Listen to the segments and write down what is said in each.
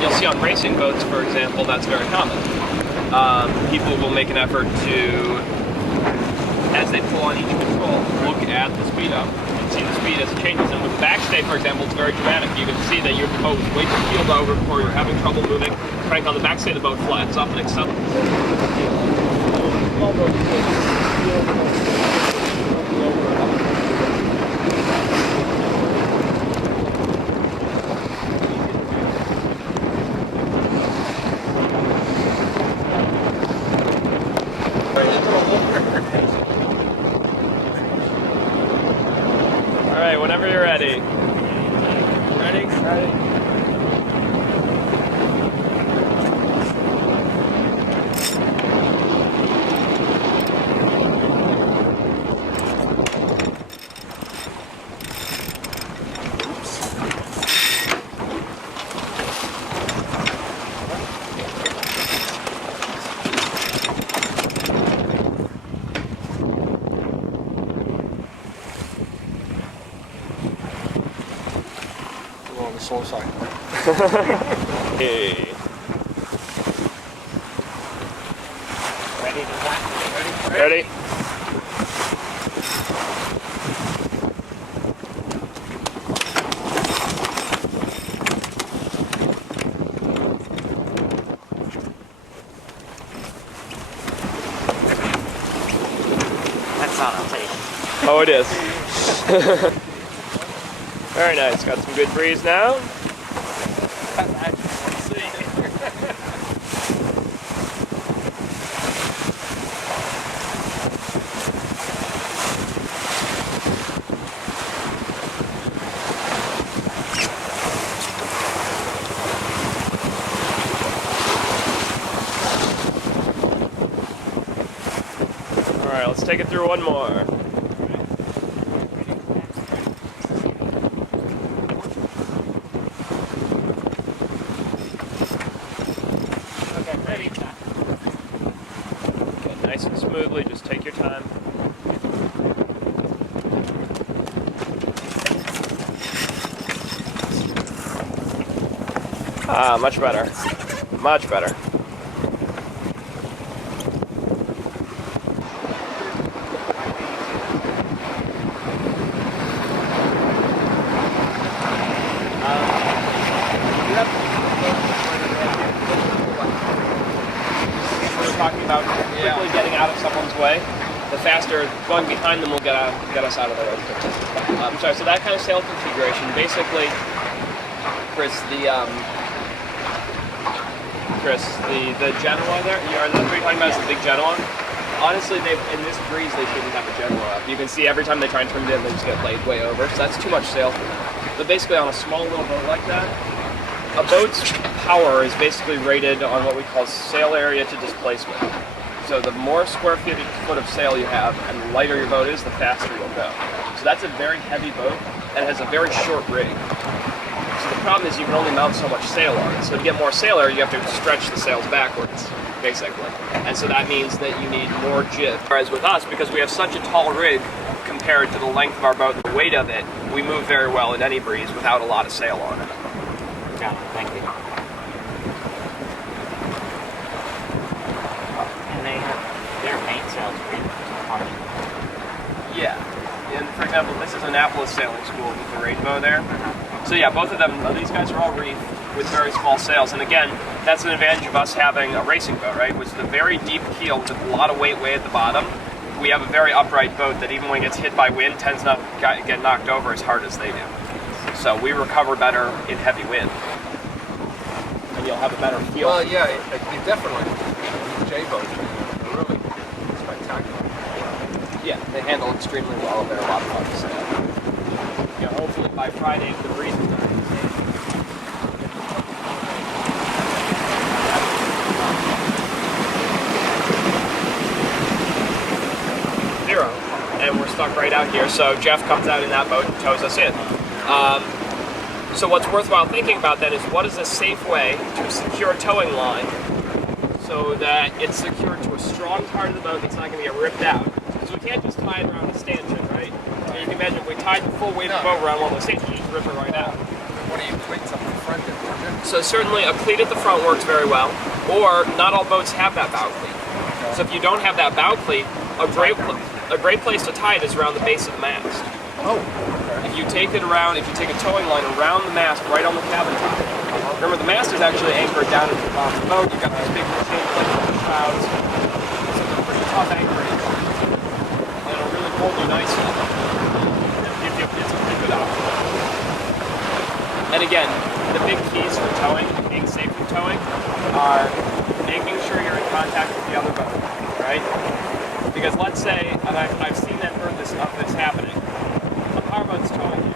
And you'll see on racing boats, for example, that's very common. People will make an effort to, as they pull on each control, look at the speed up and see the speed as it changes. And with the backstay, for example, it's very dramatic. You can see that your boat is way too keeled over before you're having trouble moving. Crank on the backstay, the boat flattens up and accelerates. All right, whenever you're ready. Ready? Ready. On the slow side. Hey. Ready to attack? Ready? Ready? That's not on tape. Oh, it is. Very nice. Got some good breeze now. All right, let's take it through one more. Nice and smoothly, just take your time. Ah, much better. Much better. Talking about quickly getting out of someone's way, the faster going behind them will get us out of the road quickly. Sorry, so that kind of sail configuration, basically, Chris, the Genoa there, that's what you're talking about, is the big Genoa. Honestly, in this breeze, they shouldn't have a Genoa up. You can see every time they try and trim it in, they just get laid way over, so that's too much sail for them. But basically, on a small little boat like that, a boat's power is basically rated on what we call sail area to displacement. So the more square foot of sail you have and the lighter your boat is, the faster you'll go. So that's a very heavy boat and has a very short rig. So the problem is you can only mount so much sail on it. So to get more sail area, you have to stretch the sails backwards, basically. And so that means that you need more jib. Whereas with us, because we have such a tall rig compared to the length of our boat and the weight of it, we move very well in any breeze without a lot of sail on it. Yeah, thank you. And their main sails pretty hard. Yeah. And for example, this is Annapolis Sailing School with the rainbow there. So yeah, both of them, these guys are all reefed with very small sails. And again, that's an advantage of us having a racing boat, right? Which is a very deep keel with a lot of weight way at the bottom. We have a very upright boat that even when it gets hit by wind, tends not to get knocked over as hard as they do. So we recover better in heavy wind. And you'll have a better feel. Well, yeah, it definitely. J-boats are really spectacular. Yeah, they handle extremely well. They're a lot of fun to sail. Yeah, hopefully by Friday, if the breeze is done. Zero. And we're stuck right out here. So Jeff comes out in that boat and tows us in. So what's worthwhile thinking about then is what is a safe way to secure a towing line so that it's secured to a strong part of the boat that's not going to get ripped out. So we can't just tie it around a stanchion, right? And you can imagine if we tied the full weight of the boat around one of those stanchions, you just rip it right out. What do you clean something front end. So certainly a cleat at the front works very well, or not all boats have that bow cleat. So if you don't have that bow cleat, a great place to tie it is around the base of the mast. Oh. If you take it around, if you take a towing line around the mast, right on the cabin top. Remember, the mast is actually anchored down into the bottom of the boat. You've got these big machines like the shrouds. So it's a pretty tough anchorage. And it'll really hold you nicely. It's a pretty good option. And again, the big keys for towing, being safe from towing, are making sure you're in contact with the other boat, right? Because let's say, and I've seen and heard this happening, a powerboat's towing you.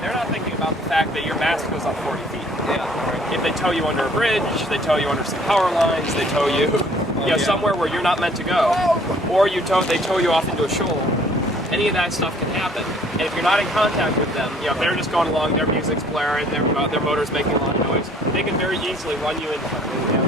They're not thinking about the fact that your mast goes up 40 feet. Yeah. If they tow you under a bridge, they tow you under some power lines, they tow you, somewhere where you're not meant to go, or they tow you off into a shoal. Any of that stuff can happen. And if you're not in contact with them, if they're just going along, their music's blaring, their motor's making a lot of noise, they can very easily run you into something.